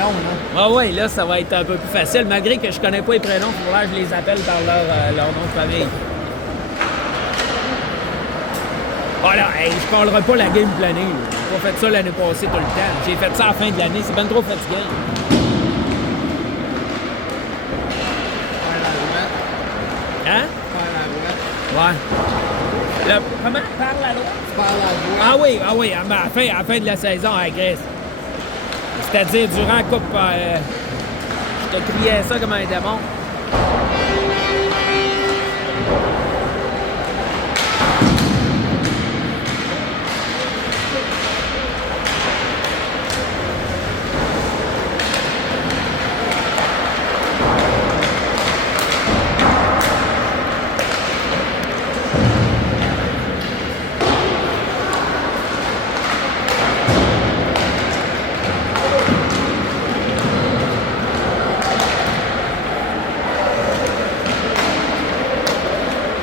prénoms, là. Ah oui, là, ça va être un peu plus facile. Malgré que je connais pas les prénoms, il faudra que je les appelle par leur nom de famille. Voilà, hey, je parlerai pas la game planée. J'ai pas fait ça l'année passée tout le temps. J'ai fait ça à la fin de l'année. C'est bien trop fatigant. Faire la droite. Hein? Faire la droite. Ouais. Comment? Par la droite? Faire la droite. Ah oui, à la fin de la saison à Grèce. C'est-à-dire, durant la Coupe, je te criais ça comme un démon.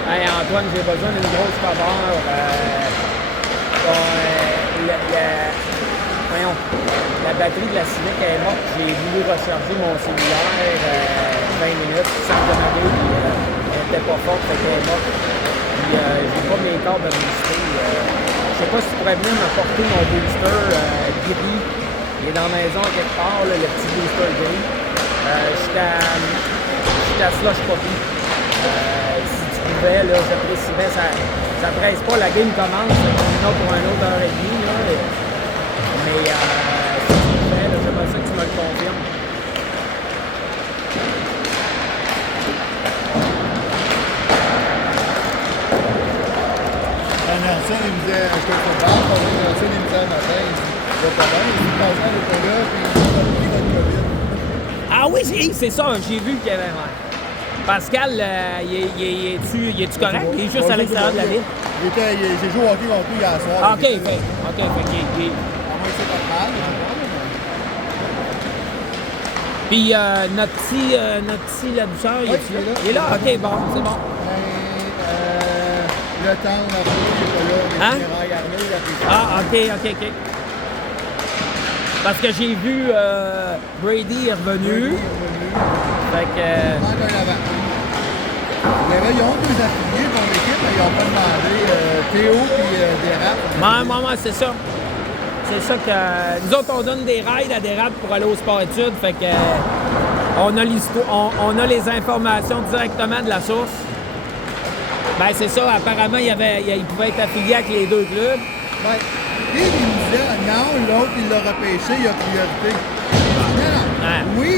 Hey, Antoine, j'ai besoin d'une grosse faveur. Voyons, la batterie de la Civic est morte. J'ai voulu recharger mon cellulaire 20 minutes sans demander. Elle n'était pas forte, fait qu'elle est morte. Puis j'ai pas mes câbles à booster. Je sais pas si tu pourrais venir m'apporter mon booster gris. Il est dans la maison à quelque part, là, le petit booster gris. Je suis à Slush Poppy. Là, j'apprécierais, ça presse pas, la game commence, on est là pour une autre heure et demie, là, mais si tu le fais, là, j'aimerais ça que tu me le confirmes. Nelson, il me disait, je te fais battre, Nelson, il me disait un matin, il dit, je vais pas bien, il dit, Pascal était là, puis il a pris notre COVID. Ah oui, c'est ça, j'ai vu qu'il y avait... Ouais. Pascal, il est-tu correct? Il est juste à l'extérieur de la ville. J'ai joué au hockey contre lui hier soir. Ah, OK, fait. OK, fait À moins que c'est pas mal. Puis notre petit Laboucheur, il est là? Il est là? OK, bon, c'est bon. Le temps, on a pris, il est pas là. Hein? Il est armé, il a pris ça. Ah, OK. Parce que j'ai vu Brady est revenu. Fait que... Manque un avant. Ils ont deux affiliés dans l'équipe, mais ils n'ont pas demandé Théo et Dérap. Ouais, c'est ça. C'est ça que... Nous autres, on donne des rides à Dérap pour aller au sport-études. Fait que... on a les informations directement de la source. Ben, c'est ça. Apparemment, il pouvait être affilié avec les deux clubs. Ouais. Et il me disait, non, l'autre, il l'a repêché, il a priorité. Non. Ouais. Oui,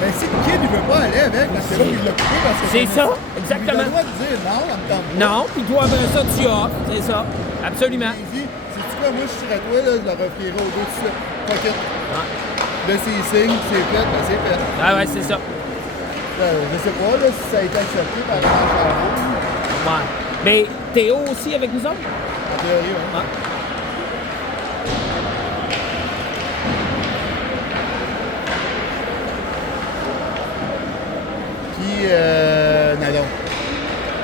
mais si le kid, il veut pas aller avec, parce que là, il l'a coupé parce que... C'est ça, exactement. Il a le droit de dire, non, ça me tente pas. Non, puis toi, après ça, tu as. C'est ça. Absolument. Il dit, sais-tu quoi, moi, je serais toi, là, je le referai aux deux tout de suite. Fuck it. Ouais. Là, c'est signe, c'est fait, ben c'est fait. Ah ouais, c'est ça. Je sais pas, là, si ça a été accepté par un Charo. Ouais. Mais Théo aussi avec nous autres? En théorie, oui. Ouais. Puis, Nadon.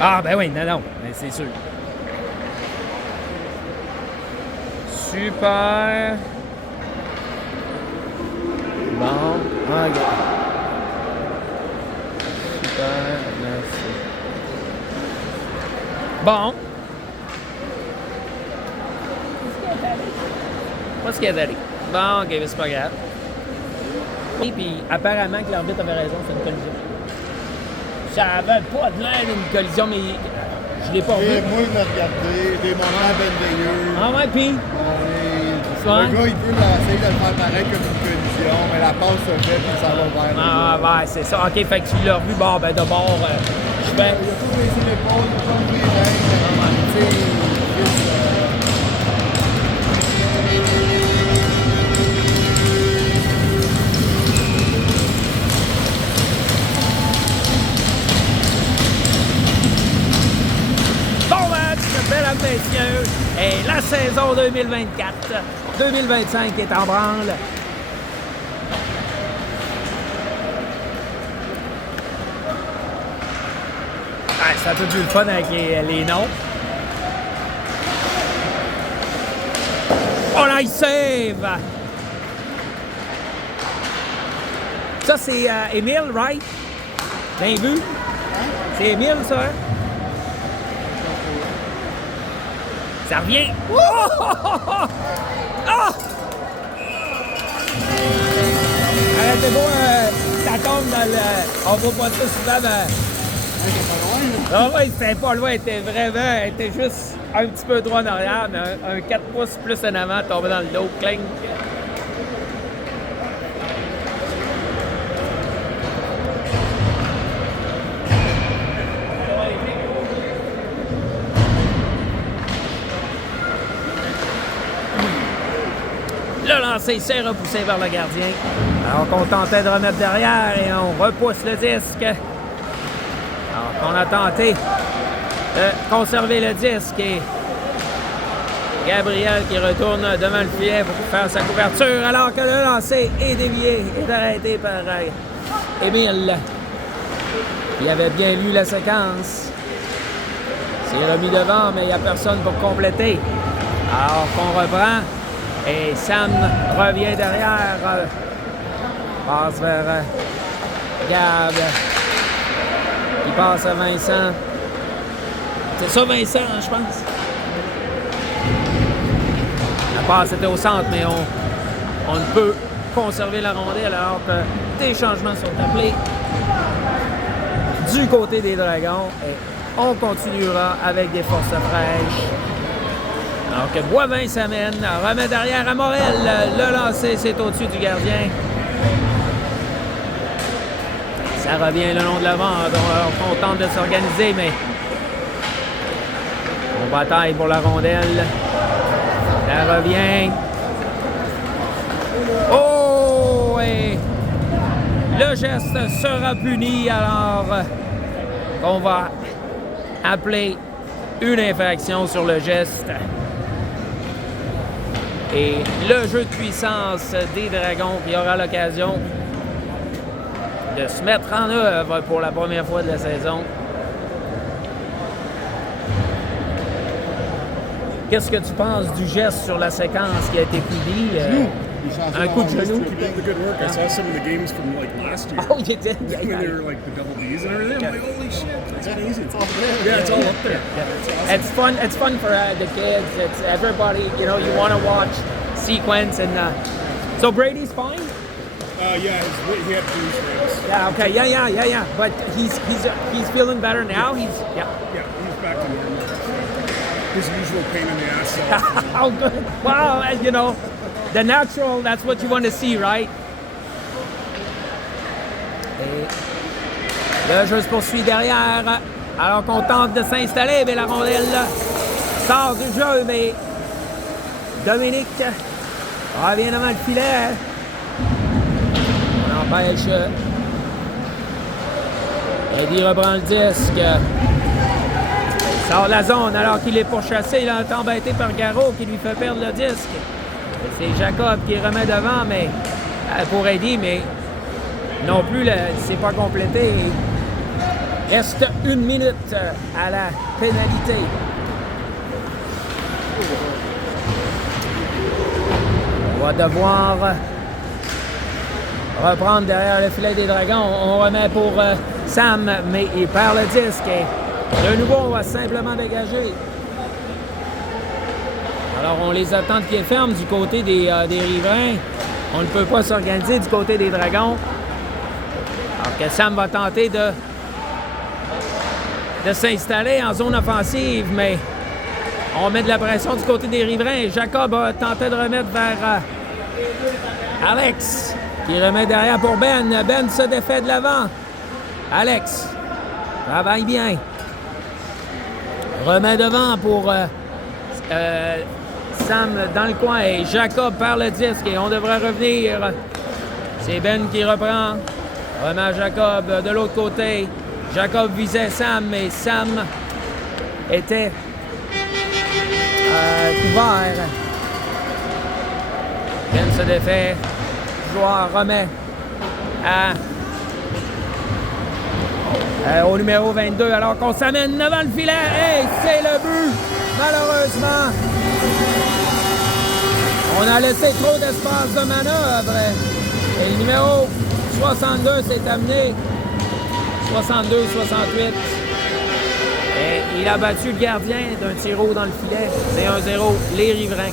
Ah, ben oui, non, ben, c'est sûr. Super. Bon, OK. Super, merci. Bon. Pas ce qu'il y a d'aller. Bon, OK, mais c'est pas grave. Et puis, apparemment que l'arbitre avait raison, c'est une collision. Ça avait pas de l'air d'une collision, mais je l'ai pas vu. Et moi, je l'ai regardé, des moments merveilleux. Ah ouais, puis? Le gars, il peut essayer de le faire paraître comme une collision, mais la passe se fait, puis ça va vers le Ah ouais, c'est ça. OK, fait que tu l'as revu, bon, ben d'abord, je fais... Il a tout baissé l'épaule, il a tout pris les mains, tu sais, Bon match, mesdames, messieurs, et la saison 2024-2025 est en branle. Ah, c'est un peu plus le fun avec les noms. Oh là, il save! Ça, c'est Émile, right? Bien vu. C'est Émile, ça, hein? Ça revient. Oh! Ah! Arrêtez-moi, ça tombe dans le... On voit pas ça souvent, mais... Ah oui, c'était pas loin, elle était juste un petit peu droit en arrière, mais un 4 pouces plus en avant, tombé dans le dos, cling. Le lancer s'est repoussé vers le gardien. Alors qu'on tentait de remettre derrière et on repousse le disque. Alors qu'on a tenté de conserver le disque et Gabriel qui retourne devant le filet pour faire sa couverture alors que le lancer est dévié, est arrêté par Émile. Il avait bien lu la séquence. C'est remis devant, mais il n'y a personne pour compléter. Alors qu'on reprend et Sam revient derrière. Passe vers Gab. Il passe à Vincent. C'est ça, Vincent, je pense. La passe était au centre, mais on ne peut conserver la rondelle alors que des changements sont appelés du côté des Dragons. Et on continuera avec des forces fraîches. Alors que Boivin s'amène, remet derrière à Morel. Le lancer, c'est au-dessus du gardien. Ça revient le long de l'avant, donc on tente de s'organiser, mais on bataille pour la rondelle. Ça revient. Oh! Et le geste sera puni, alors on va appeler une infraction sur le geste. Et le jeu de puissance des Dragons qui aura l'occasion de se mettre en œuvre pour la première fois de la saison. Qu'est-ce que tu penses du geste sur la séquence qui a été punie? Un coup de genou. Keep up the good work. I saw some of the games from like last year. Oh, you did? When they were like the double Bs and everything. I'm like, holy shit, that's amazing. It's all good. Yeah, it's all up there. Yeah. It's fun. It's fun for the kids. It's everybody. You know, you want to watch sequence and. So Brady's fine. Yeah, he had bruised ribs. Yeah. Okay. Yeah. But he's feeling better now. He's Yeah, he's back to normal. His usual pain in the ass self. How good. Wow. You know, the natural. That's what you want to see, right? Et le jeu se poursuit derrière. Alors qu'on tente de s'installer, mais la rondelle sort du jeu, mais Dominique revient devant le filet. On empêche. Eddie reprend le disque. Il sort de la zone alors qu'il est pourchassé. Il est embêté par Garreau qui lui fait perdre le disque. Et c'est Jacob qui remet devant, mais pour Eddie, mais non plus, c'est pas complété. Il reste 1 minute à la pénalité. On va devoir reprendre derrière le filet des Dragons. On remet pour Sam, mais il perd le disque. Et de nouveau, on va simplement dégager. Alors, on les attend de pied ferme du côté des riverains. On ne peut pas s'organiser du côté des Dragons. Alors que Sam va tenter de s'installer en zone offensive, mais on met de la pression du côté des riverains. Jacob a tenté de remettre vers Alex, qui remet derrière pour Ben. Ben se défait de l'avant. Alex travaille bien. Remet devant pour Sam dans le coin. Et Jacob perd le disque et on devrait revenir. C'est Ben qui reprend. Remet à Jacob de l'autre côté. Jacob visait Sam, mais Sam était couvert. Ben se défait. Le joueur remet au numéro 22 alors qu'on s'amène devant le filet. Hey, c'est le but! Malheureusement, on a laissé trop d'espace de manœuvre. Et le numéro 62, c'est amené. 62, 68. Et il a battu le gardien d'un tiro dans le filet. C'est 1-0, les riverains.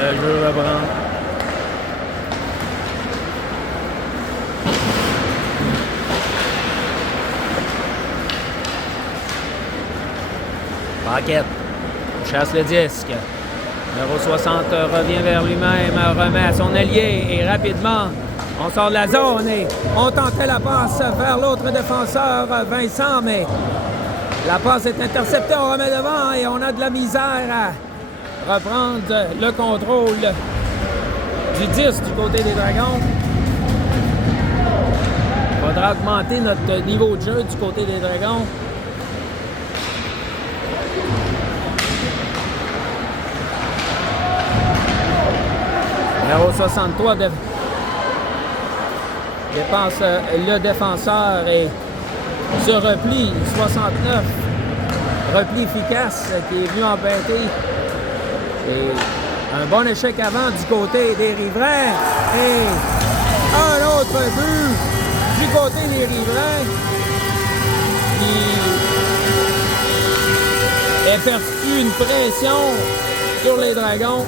Le jeu reprend. Paquette chasse le disque. Numéro 60 revient vers lui-même, remet à son allié et rapidement, on sort de la zone et on tentait la passe vers l'autre défenseur, Vincent, mais la passe est interceptée, on remet devant et on a de la misère à reprendre le contrôle du 10 du côté des Dragons. Il faudra augmenter notre niveau de jeu du côté des Dragons. Numéro 63 dépense le défenseur et se replie. 69, repli efficace qui est venu embêter. Et un bon échec avant du côté des riverains. Et un autre but du côté des riverains qui effectue une pression sur les Dragons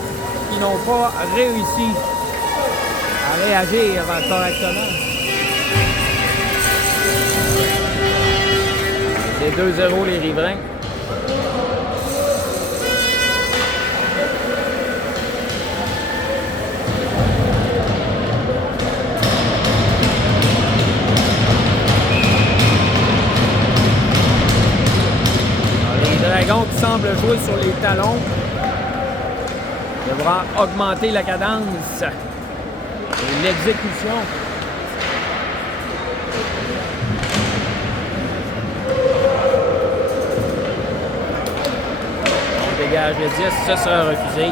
qui n'ont pas réussi à réagir correctement. C'est 2-0 les riverains. Les Dragons qui semblent jouer sur les talons devra augmenter la cadence et l'exécution. On dégage le 10, ça sera refusé.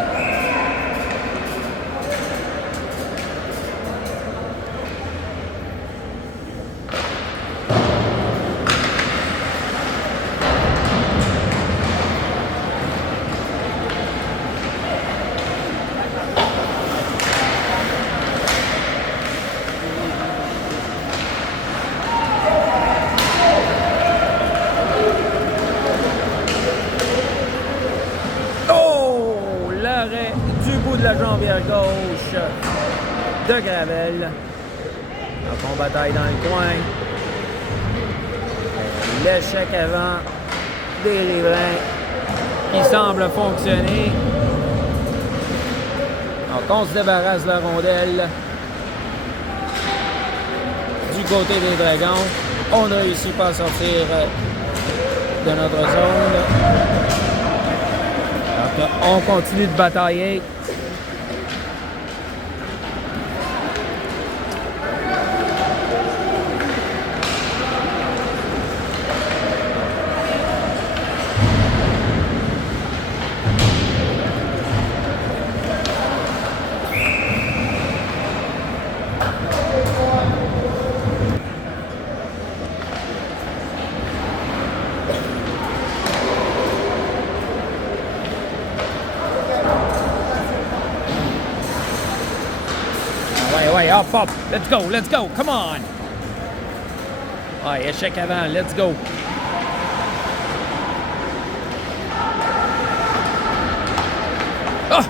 De la jambière gauche de Gravel. Donc on bataille dans le coin. L'échec avant des riverains qui semble fonctionner. Donc on se débarrasse de la rondelle du côté des Dragons. On ne réussit pas à sortir de notre zone. Donc on continue de batailler. Ouais, hop, hop. Let's go, come on. Ouais, échec avant, let's go. Ah!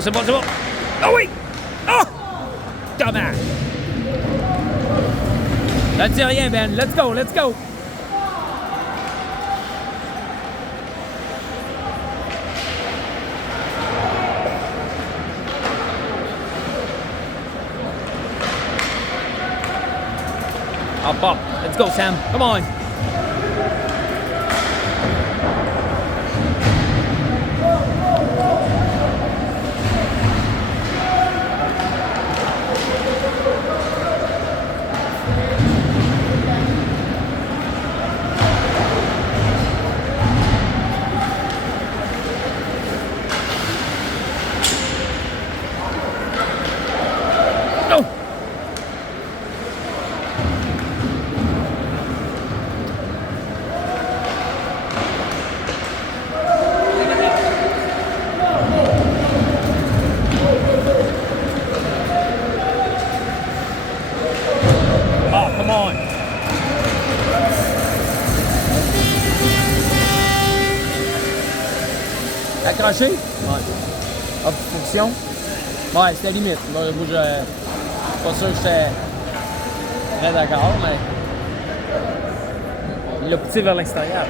C'est bon. Ah oui! Ah! Dommage. Ça ne dit rien, Ben. Let's go. Up. Let's go, Sam. Come on. Accroché? Ouais. Obstruction? Ouais, c'était limite. Moi, je suis pas sûr que j'étais très d'accord, mais il l'a poussé vers l'extérieur.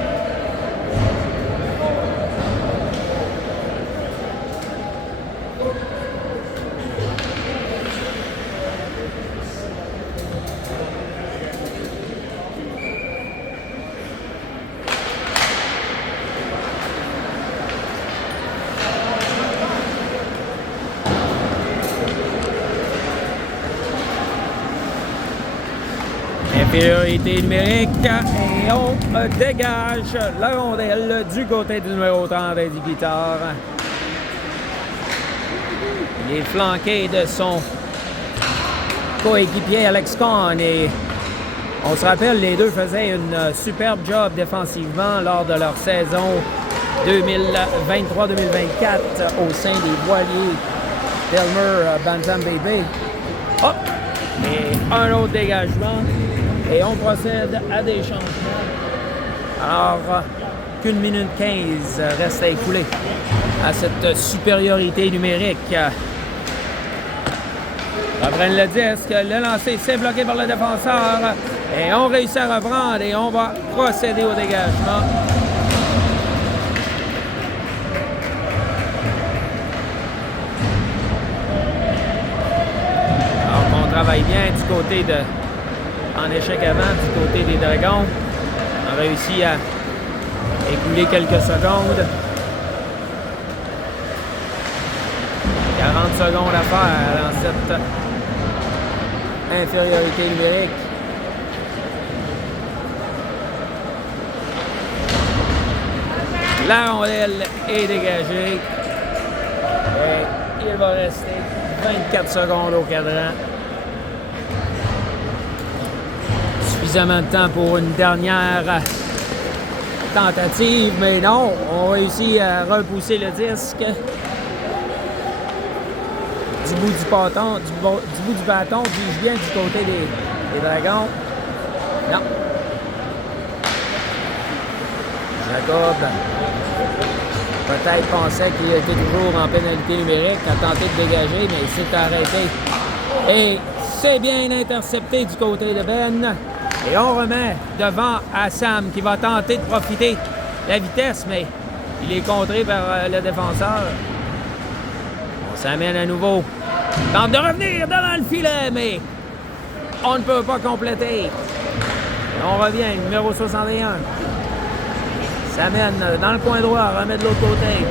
Infériorité numérique et on dégage la rondelle du côté du numéro 30 Eddie Guitard. Il est flanqué de son coéquipier Alex Kahn et on se rappelle, les deux faisaient une superbe job défensivement lors de leur saison 2023-2024 au sein des voiliers Delmer Bantam Baby. Hop! Et un autre dégagement. Et on procède à des changements. Alors qu'1 minute 15 reste à écouler à cette supériorité numérique. Reprennent le disque, le lancer, c'est bloqué par le défenseur. Et on réussit à reprendre et on va procéder au dégagement. Alors qu'on travaille bien du côté de... En échec avant, du côté des Dragons. On a réussi à écouler quelques secondes. 40 secondes à faire dans cette infériorité numérique. La rondelle est dégagée. Et il va rester 24 secondes au cadran. Suffisamment de temps pour une dernière tentative, mais non, on réussit à repousser le disque du bout du bâton, dis-je bien du côté des Dragons. Non. Jacob peut-être pensait qu'il était toujours en pénalité numérique, a tenté de dégager, mais il s'est arrêté. Et c'est bien intercepté du côté de Ben. Et on remet devant à Sam qui va tenter de profiter de la vitesse, mais il est contré par le défenseur. On s'amène à nouveau. Tente de revenir devant le filet, mais on ne peut pas compléter. Et on revient, numéro 61. S'amène dans le coin droit, remet de l'autre côté.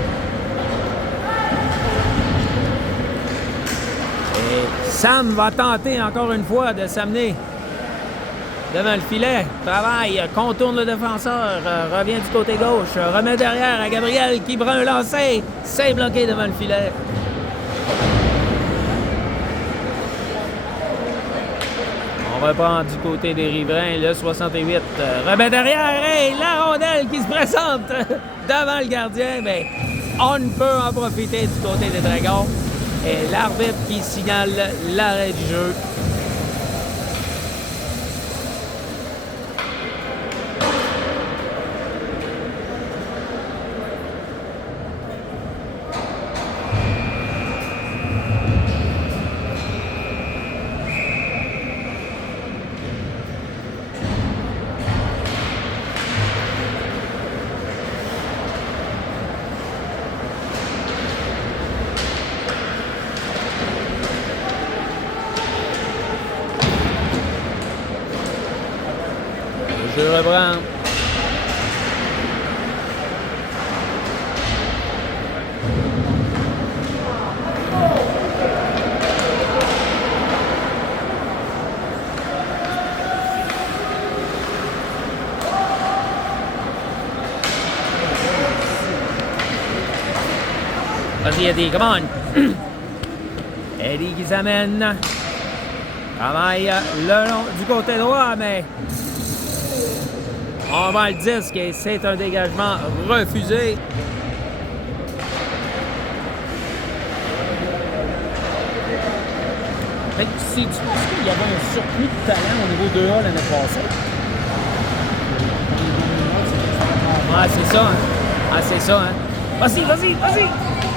Et Sam va tenter encore une fois de s'amener devant le filet, travaille, contourne le défenseur, revient du côté gauche, remet derrière à Gabriel qui prend un lancer, c'est bloqué devant le filet. On reprend du côté des riverains, le 68, remet derrière et la rondelle qui se présente devant le gardien, mais on ne peut en profiter du côté des Dragons. Et l'arbitre qui signale l'arrêt du jeu. Je reprends. Vas-y, Eddie, come on. Eddie qui s'amène. Travaille le long du côté droit, mais on va le disque et c'est un dégagement refusé. Mais sais-tu qu'il y avait un surplus de talent au niveau 2A l'année passée? Ah, c'est ça, hein? Ah, c'est ça, hein? Vas-y, vas-y, vas-y!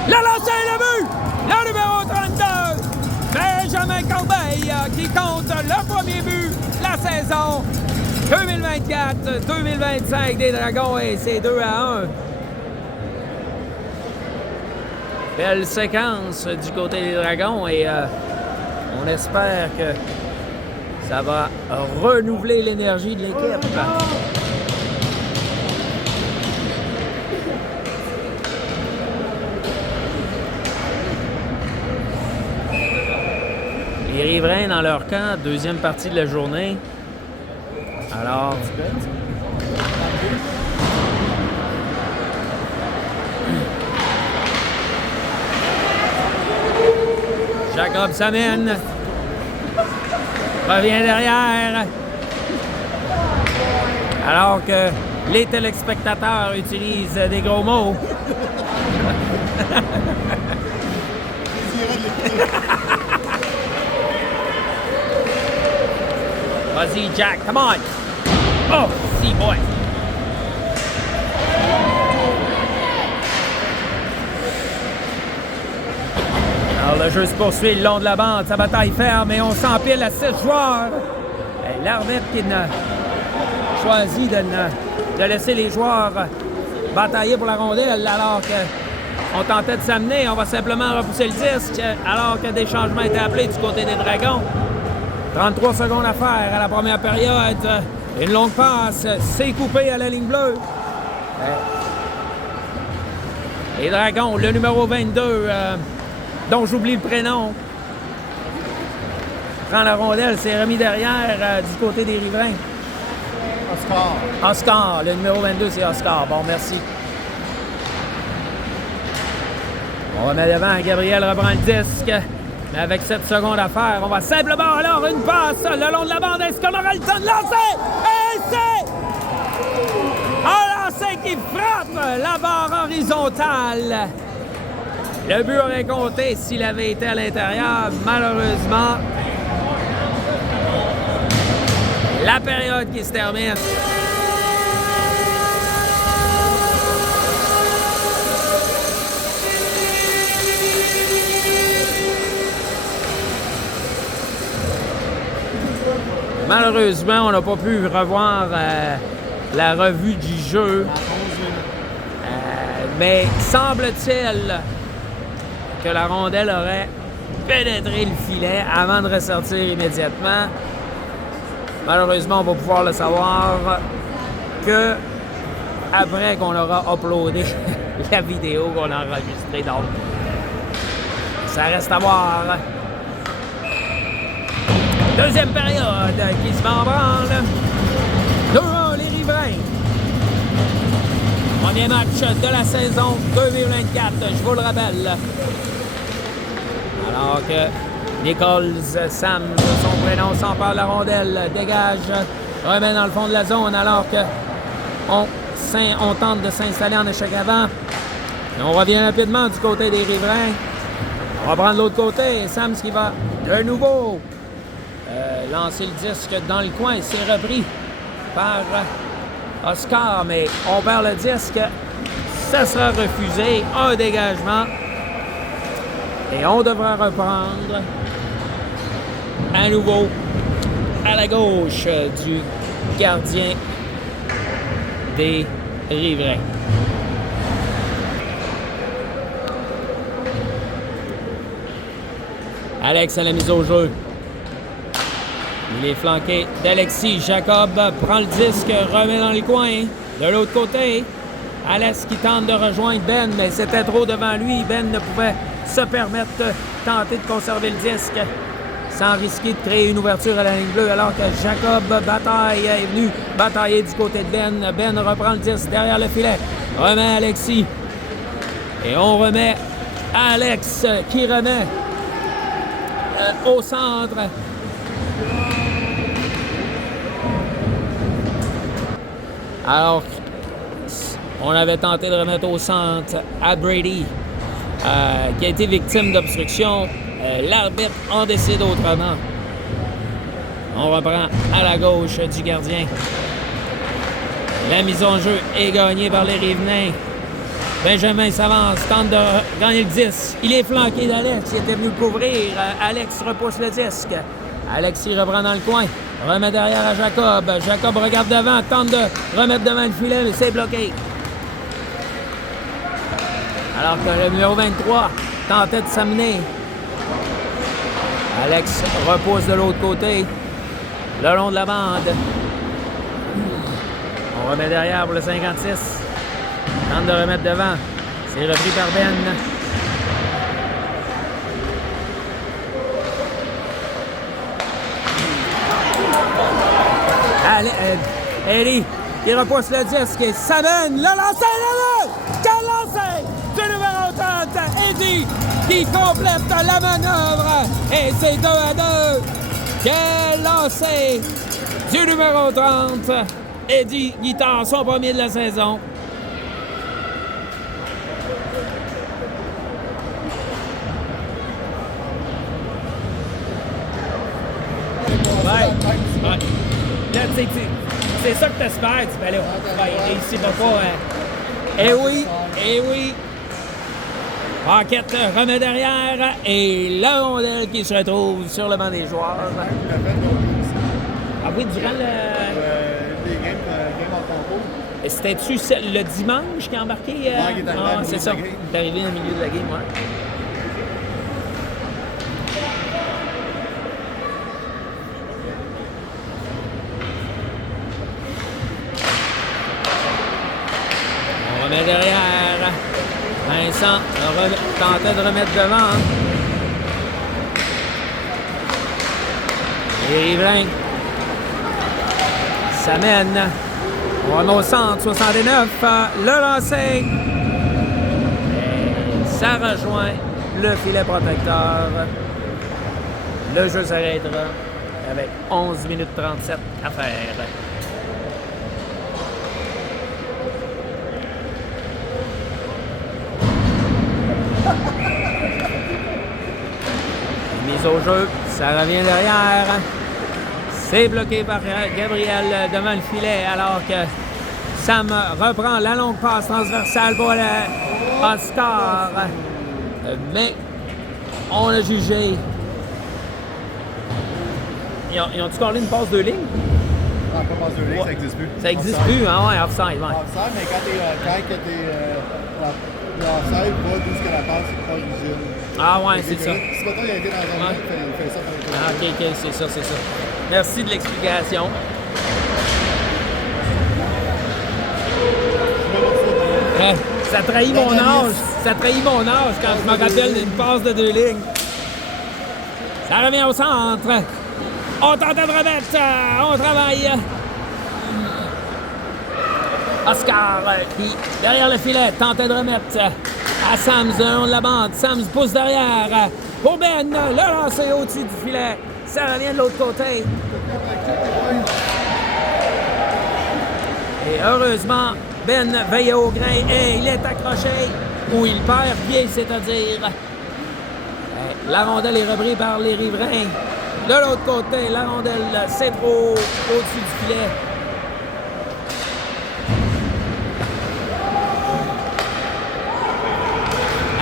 Le lancer et le but! Le numéro 32! Benjamin Corbeil qui compte le premier but de la saison 2024-2025 des Dragons et c'est 2-1. Belle séquence du côté des Dragons et on espère que ça va renouveler l'énergie de l'équipe. Les riverains dans leur camp, deuxième partie de la journée. Alors, Jacob s'amène. Revient derrière. Alors que les téléspectateurs utilisent des gros mots. Vas-y, Jack, come on! Oh, see, boy! Alors, le jeu se poursuit le long de la bande, sa bataille ferme et on s'empile à 6 joueurs. L'arbitre qui choisit de laisser les joueurs batailler pour la rondelle alors qu'on tentait de s'amener. On va simplement repousser le disque alors que des changements étaient appelés du côté des Dragons. 33 secondes à faire à la première période. Une longue passe, c'est coupé à la ligne bleue. Les Dragons, le numéro 22, dont j'oublie le prénom, prend la rondelle, c'est remis derrière du côté des riverains. Oscar. Oscar, le numéro 22, c'est Oscar. Bon, merci. On remet devant, Gabriel reprend le disque. Mais avec 7 secondes à faire, on va simplement alors une passe le long de la bande. Est-ce qu'on aura le temps de lancer? Et c'est un lancer qui frappe la barre horizontale. Le but aurait compté s'il avait été à l'intérieur. Malheureusement, la période qui se termine. Malheureusement, on n'a pas pu revoir la revue du jeu. Mais semble-t-il que la rondelle aurait pénétré le filet avant de ressortir immédiatement. Malheureusement, on va pouvoir le savoir que après qu'on aura uploadé la vidéo qu'on a enregistrée. Donc, ça reste à voir. Deuxième période qui se met en branle. 2-1 les riverains. Premier match de la saison 2024, je vous le rappelle. Alors que Nichols, Sam, son prénom, s'empare de la rondelle, dégage, remet dans le fond de la zone alors que on tente de s'installer en échec avant. Et on revient rapidement du côté des riverains. On va prendre l'autre côté. Sam qui va de nouveau lancer le disque dans le coin. C'est repris par Oscar, mais on perd le disque. Ça sera refusé. Un dégagement. Et on devra reprendre à nouveau à la gauche du gardien des riverains. Alex à la mise au jeu. Il est flanqué d'Alexis. Jacob prend le disque, remet dans le coin. De l'autre côté, Alex qui tente de rejoindre Ben, mais c'était trop devant lui. Ben ne pouvait se permettre de tenter de conserver le disque sans risquer de créer une ouverture à la ligne bleue, alors que Jacob est venu batailler du côté de Ben. Ben reprend le disque derrière le filet. Remet Alexis. Et on remet Alex qui remet au centre. Alors, on avait tenté de remettre au centre à Brady, qui a été victime d'obstruction. L'arbitre en décide autrement. On reprend à la gauche du gardien. La mise en jeu est gagnée par les Riverains. Benjamin s'avance, tente de gagner le 10. Il est flanqué d'Alex. Il était venu le couvrir. Alex repousse le disque. Alex y reprend dans le coin. Remet derrière à Jacob. Jacob regarde devant, tente de remettre devant le filet, mais c'est bloqué. Alors que le numéro 23 tentait de s'amener. Alex repousse de l'autre côté, le long de la bande. On remet derrière pour le 56. Tente de remettre devant. C'est repris par Ben. Allez, Eddie, qui repousse le disque et s'amène. Le lancer, quel lancer du numéro 30, Eddie, qui complète la manœuvre. Et c'est 2-2. Quel lancer du numéro 30. Eddie Guitard, son premier de la saison. Ouais. Là, c'est ça que t'espères. Tu fais là, ici, va pas. Eh oui, eh oui. Paquette remet derrière et la rondelle qui se retrouve sur le banc des joueurs. Ah oui, durant Les games en concours. c'était-tu le dimanche qui a embarqué? C'est ça. Il est arrivé au milieu de la game, ouais. On remet derrière. Vincent tentait de remettre devant. Et Riverain s'amène. On remet au centre, 69. Le lancer. Et ça rejoint le filet protecteur. Le jeu s'arrêtera avec 11 minutes 37 à faire. Mise au jeu, ça revient derrière. C'est bloqué par Gabriel devant le filet alors que Sam reprend la longue passe transversale pour Oscar. Mais on a jugé. Ils ont-tu collé une passe de ligne? Non, pas passe de ligne, ça n'existe plus. Ça n'existe plus, hein? Ouais, offside, ouais. Offside, mais quand le offside va d'où la passe est pas rigide. Ah ouais, c'est ça. Si maintenant il a été dans un moment, il fait ça. Ah, ok, c'est ça. Merci de l'explication. Ça trahit mon âge. Ça trahit mon âge quand je me rappelle d'une passe de 2 lignes. Ça revient au centre. On tente de remettre. On travaille. Oscar, qui, derrière le filet, tentait de remettre à Sams, le long de la bande. Sams pousse derrière. Pour Ben, le lancer au-dessus du filet. Ça revient de l'autre côté. Et heureusement, Ben veille au grain et il est accroché ou il perd pied, c'est-à-dire. La rondelle est reprise par les riverains. De l'autre côté, la rondelle, c'est trop au-dessus du filet.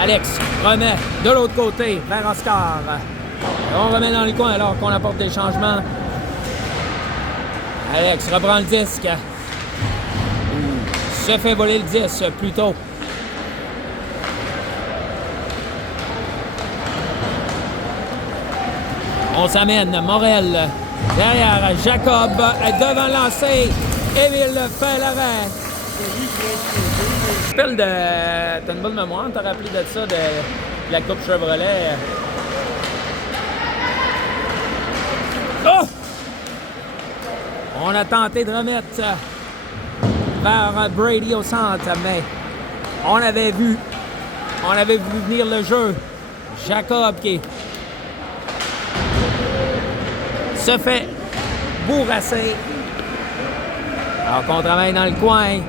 Alex remet de l'autre côté vers Oscar. On remet dans le coin alors qu'on apporte des changements. Alex reprend le disque. Se fait voler le disque plutôt. On s'amène. Morel derrière Jacob. Devant le lancer. Émile fait l'arrêt. T'as une bonne mémoire, t'as rappelé de ça, de la Coupe Chevrolet. Oh! On a tenté de remettre vers Brady au centre, mais on avait vu venir le jeu. Jacob qui se fait bourrasser. Alors qu'on travaille dans le coin.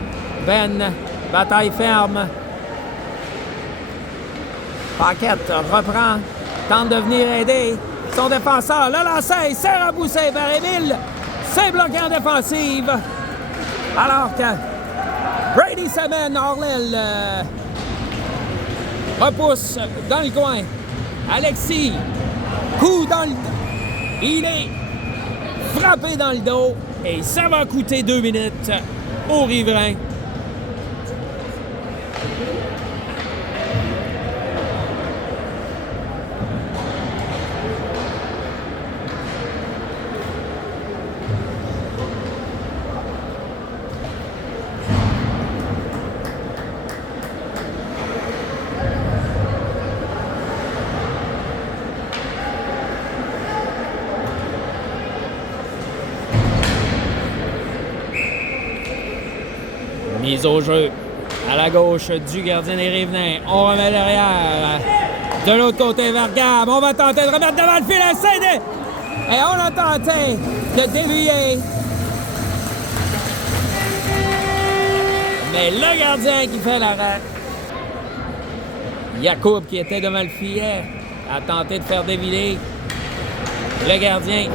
Ben, bataille ferme. Paquette reprend, tente de venir aider son défenseur. Le lancer, c'est repoussé par Émile. C'est bloqué en défensive. Alors que Brady s'amène hors l'aile repousse dans le coin. Alexis, coup dans le... Il est frappé dans le dos et ça va coûter 2 minutes aux riverains. Mise au jeu à la gauche du gardien des Riverains. On remet derrière. De l'autre côté, vers Gab. On va tenter de remettre devant le filet. CD. Et on a tenté de dévier. Mais le gardien qui fait l'arrêt. Yacoub, qui était devant le filet, a tenté de faire dévier. Le gardien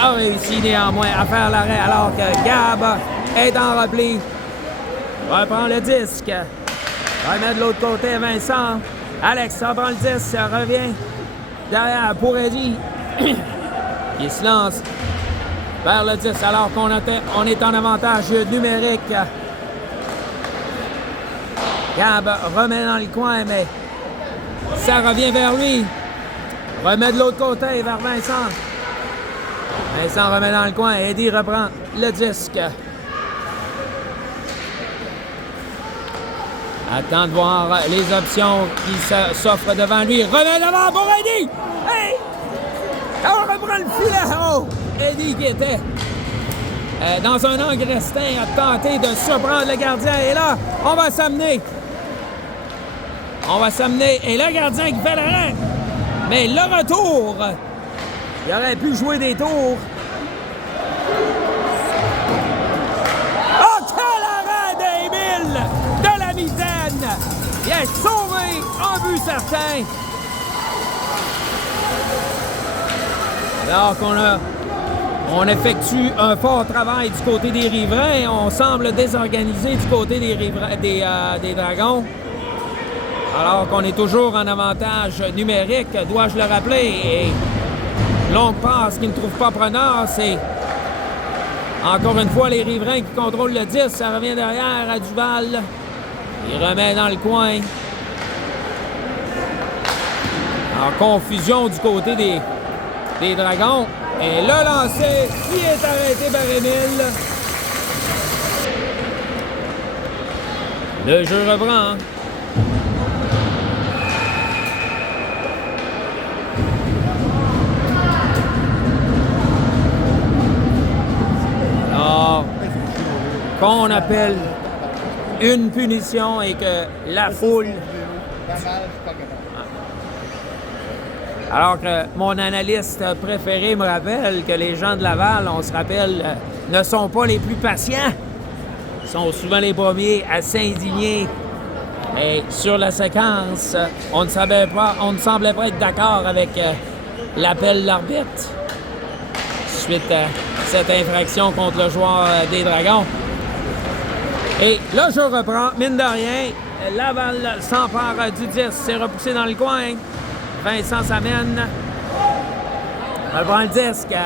a réussi néanmoins à faire l'arrêt alors que Gab est en repli. Reprend le disque. Remet de l'autre côté Vincent. Alex reprend le disque. Revient derrière pour Eddie. Il se lance vers le disque alors qu'on est en avantage numérique. Gab remet dans le coin, mais ça revient vers lui. Remet de l'autre côté vers Vincent. Vincent remet dans le coin. Eddie reprend le disque. Attend de voir les options qui s'offrent devant lui. Remet devant pour Eddie! Hey! On reprend le filet! Oh! Eddie qui était dans un angle restreint a tenté de surprendre le gardien. Et là, on va s'amener. On va s'amener. Et le gardien qui fait l'arrêt. Mais le retour, il aurait pu jouer des tours. Oh, quel arrêt d'Émile de la mitaine! Il est sauvé en but certain. Alors qu'on effectue un fort travail du côté des Riverains, on semble désorganisé du côté des Dragons. Alors qu'on est toujours en avantage numérique, dois-je le rappeler. Et longue passe qui ne trouve pas preneur, c'est encore une fois les Riverains qui contrôlent le 10. Ça revient derrière à Duval. Il remet dans le coin. En confusion du côté des Dragons. Et le lancer qui est arrêté par Émile. Le jeu reprend. Alors, qu'on appelle une punition et que la foule... Alors que mon analyste préféré me rappelle que les gens de Laval, on se rappelle, ne sont pas les plus patients. Ils sont souvent les premiers à s'indigner. Et sur la séquence, on ne semblait pas être d'accord avec l'appel de l'arbitre suite à cette infraction contre le joueur des Dragons. Et là, je reprends, mine de rien, Laval s'empare du 10, c'est repoussé dans le coin. Vincent s'amène, reprend le disque,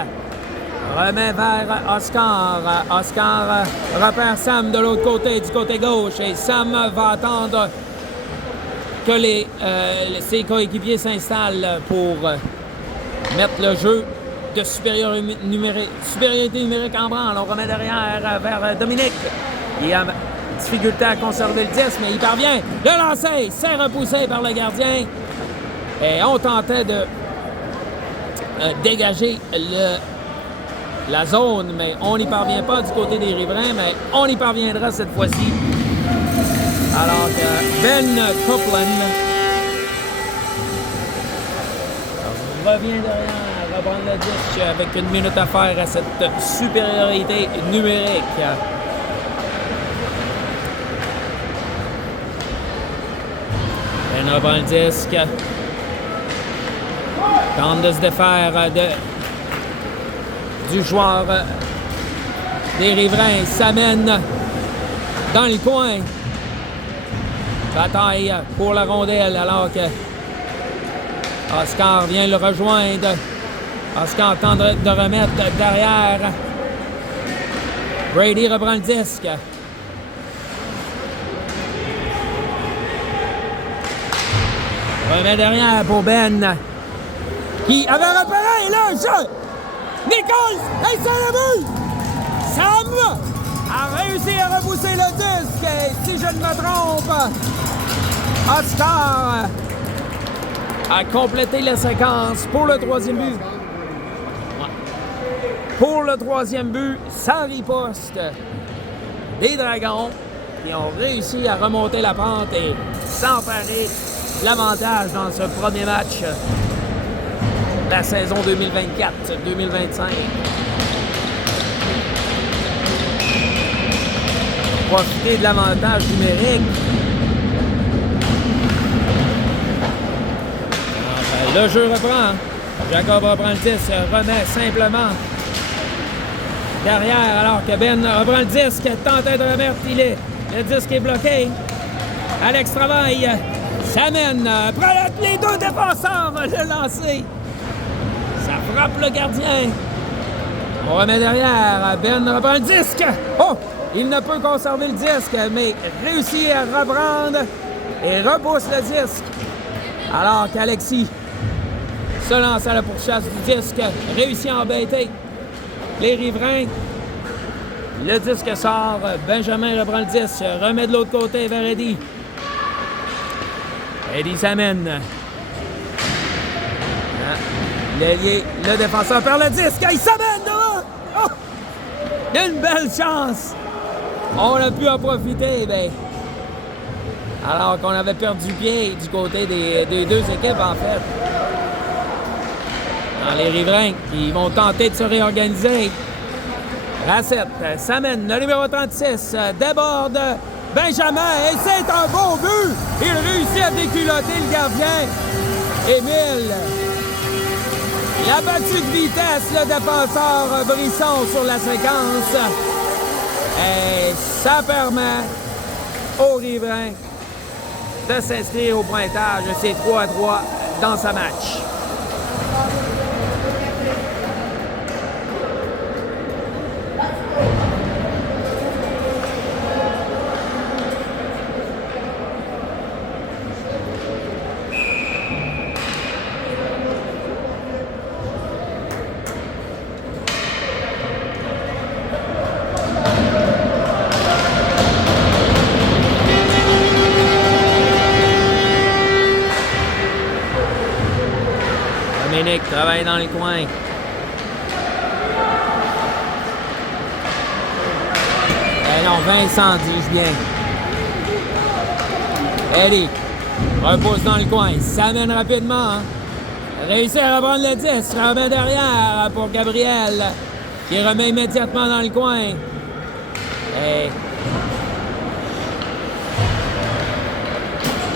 remet vers Oscar. Oscar repère Sam de l'autre côté, du côté gauche, et Sam va attendre que ses coéquipiers s'installent pour mettre le jeu de supériorité numérique en branle. On remet derrière vers Dominique. Il a difficulté à conserver le 10, mais il parvient. Le lancer, c'est repoussé par le gardien. Et on tentait de dégager la zone, mais on n'y parvient pas du côté des Riverains, mais on y parviendra cette fois-ci. Alors que Ben Copeland revient derrière, reprendre le disque avec 1 minute à faire à cette supériorité numérique. Ben reprend le disque. Tente de se défaire du joueur des Riverains. S'amène dans le coin. Bataille pour la rondelle alors que Oscar vient le rejoindre. Oscar tente de remettre derrière. Brady reprend le disque. Remet derrière pour Ben. Qui avait repéré le jeu. Nichols, et c'est le but! Sam a réussi à repousser le disque. Et si je ne me trompe, Oscar a complété la séquence pour le troisième but. Pour le troisième but, sans riposte, les Dragons qui ont réussi à remonter la pente et s'emparer l'avantage dans ce premier match de la saison 2024-2025. Profiter de l'avantage numérique. Le jeu reprend. Jacob reprend le disque, remet simplement derrière alors que Ben reprend le disque, tentait de remettre, le disque est bloqué. Alex travaille, s'amène, prend les deux défenseurs, le lancer. Ça frappe le gardien. On remet derrière, Ben reprend le disque. Oh! Il ne peut conserver le disque, mais réussit à reprendre et repousse le disque. Alors qu'Alexis se lance à la pourchasse du disque, réussit à embêter les riverains. Le disque sort, Benjamin reprend le disque, remet de l'autre côté vers Eddie. Eddie s'amène. L'ailier, le défenseur perd le disque, il s'amène devant! Oh! Une belle chance! On a pu en profiter, bien. Alors qu'on avait perdu pied du côté des deux équipes, en fait. Dans les riverains qui vont tenter de se réorganiser. Racette s'amène, le numéro 36 déborde Benjamin et c'est un bon but! Il réussit à déculotter le gardien. Émile. Il a battu de vitesse le défenseur Brisson sur la séquence. Et ça permet aux riverains de s'inscrire au pointage. C'est 3-3 dans ce match. Dominique travaille dans le coin. Eh non, Vincent dirige bien. Eddie repousse dans le coin, s'amène rapidement. Hein. Réussit à reprendre le disque, remet derrière pour Gabriel, qui remet immédiatement dans le coin. Et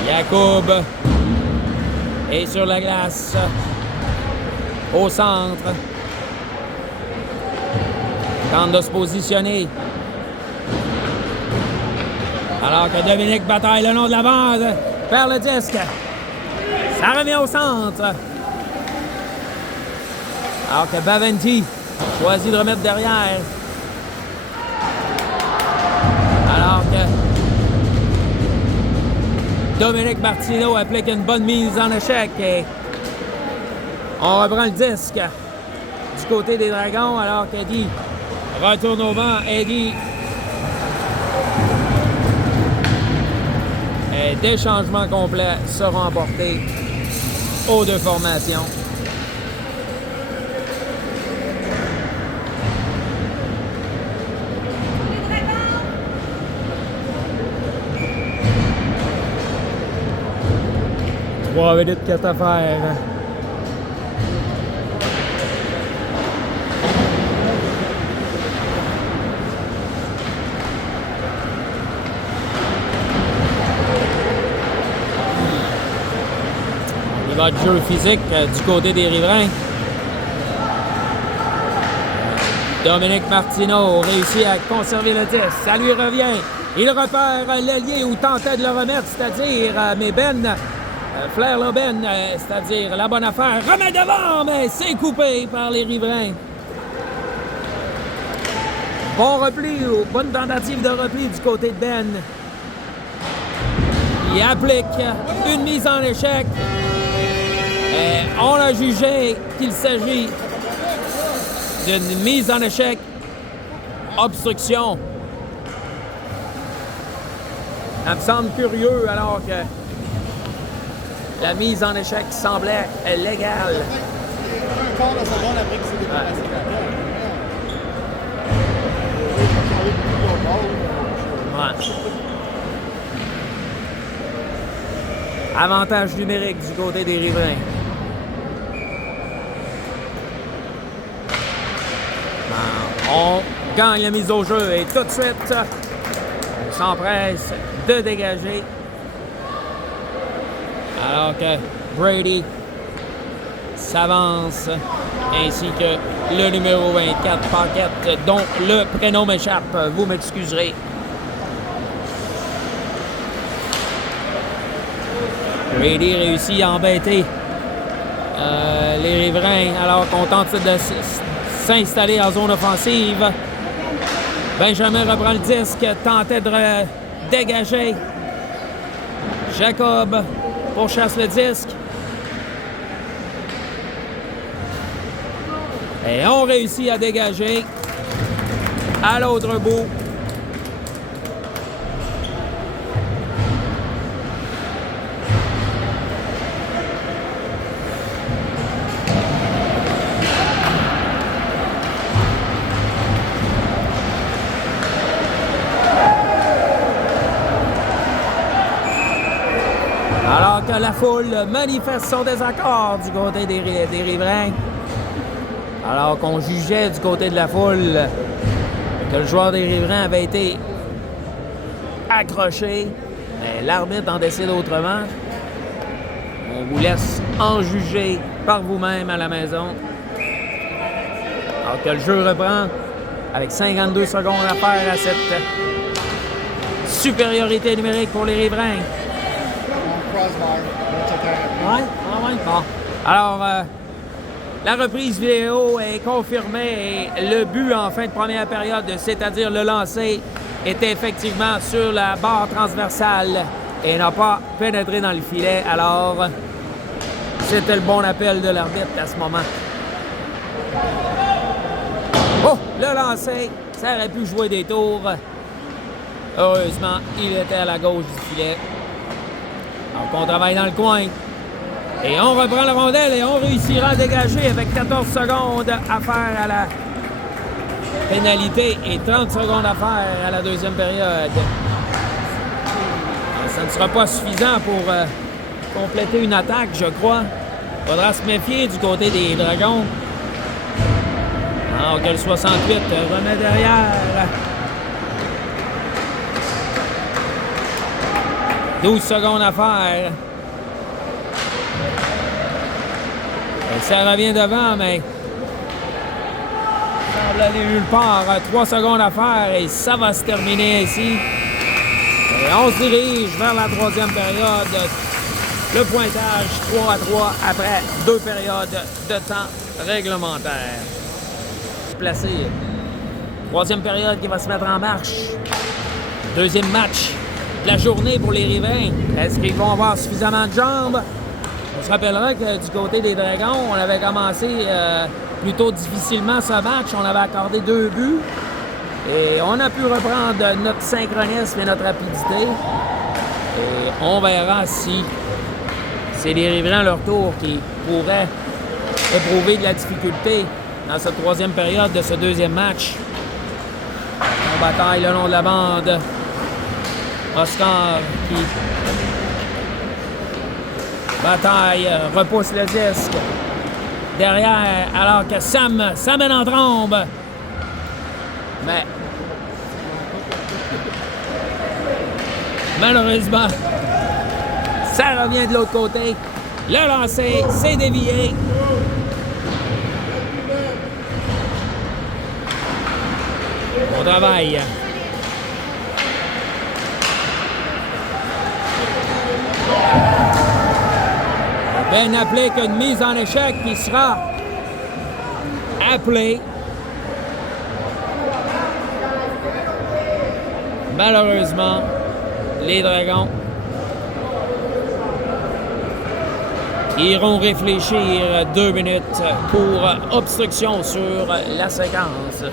Jacob est sur la glace. Au centre. Tente de se positionner. Alors que Dominique bataille le long de la bande. Perd le disque. Ça revient au centre. Alors que Baventi choisit de remettre derrière. Alors que Dominique Martineau applique une bonne mise en échec. Et on reprend le disque du côté des Dragons alors qu'Eddie retourne au banc. Eddie. Et des changements complets seront apportés aux deux formations. Trois minutes, 4 affaires. De jeu physique du côté des riverains. Dominique Martineau réussit à conserver le disque. Ça lui revient. Il repère l'ailier ou tentait de le remettre, c'est-à-dire, mais Ben, Flair Loben, c'est-à-dire la bonne affaire, remet devant, mais c'est coupé par les riverains. Bon repli ou bonne tentative de repli du côté de Ben. Il applique une mise en échec. On a jugé qu'il s'agit d'une mise en échec obstruction. Ça me semble curieux alors que la mise en échec semblait légale. Un quart de seconde après qu'il s'est débarrassé de la Ouais. Avantage numérique du côté des riverains. On gagne la mise au jeu et tout de suite, on s'empresse de dégager. Alors que Brady s'avance, ainsi que le numéro 24, Paquette, dont le prénom m'échappe, vous m'excuserez. Brady réussit à embêter les riverains alors qu'on tente de s'installer en zone offensive. Benjamin reprend le disque, tentait de dégager. Jacob pourchasse le disque. Et on réussit à dégager à l'autre bout. Alors que la foule manifeste son désaccord du côté des riverains. Alors qu'on jugeait du côté de la foule que le joueur des riverains avait été accroché. Mais l'arbitre en décide autrement. On vous laisse en juger par vous-même à la maison. Alors que le jeu reprend avec 52 secondes à faire à cette supériorité numérique pour les riverains. Ouais. Bon. Alors, la reprise vidéo est confirmée et le but en fin de première période, c'est-à-dire le lancer, était effectivement sur la barre transversale et n'a pas pénétré dans le filet. Alors, c'était le bon appel de l'arbitre à ce moment. Oh, le lancer, ça aurait pu jouer des tours. Heureusement, il était à la gauche du filet. Donc, on travaille dans le coin. Et on reprend la rondelle et on réussira à dégager avec 14 secondes à faire à la pénalité et 30 secondes à faire à la deuxième période. Ça ne sera pas suffisant pour compléter une attaque, je crois. Il faudra se méfier du côté des Dragons. Alors que le 68 remet derrière. 12 secondes à faire. Et ça revient devant, mais ça semble aller nulle part. 3 secondes à faire et ça va se terminer ici. Et on se dirige vers la troisième période. Le pointage 3-3 après 2 périodes de temps réglementaire. Placé. Troisième période qui va se mettre en marche. Deuxième match de la journée pour les riverains. Est-ce qu'ils vont avoir suffisamment de jambes? On se rappellera que du côté des Dragons, on avait commencé plutôt difficilement ce match. On avait accordé 2 buts. Et on a pu reprendre notre synchronisme et notre rapidité. Et on verra si c'est les riverains à leur tour qui pourraient éprouver de la difficulté dans cette troisième période de ce deuxième match. On bataille le long de la bande. Oscar qui bataille, repousse le disque. Derrière, alors que Sam mène en trombe. Mais malheureusement, ça revient de l'autre côté. Le lancer, c'est dévié. On travaille. Ben applique une mise en échec qui sera appelée. Malheureusement, les Dragons iront réfléchir 2 minutes pour obstruction sur la séquence.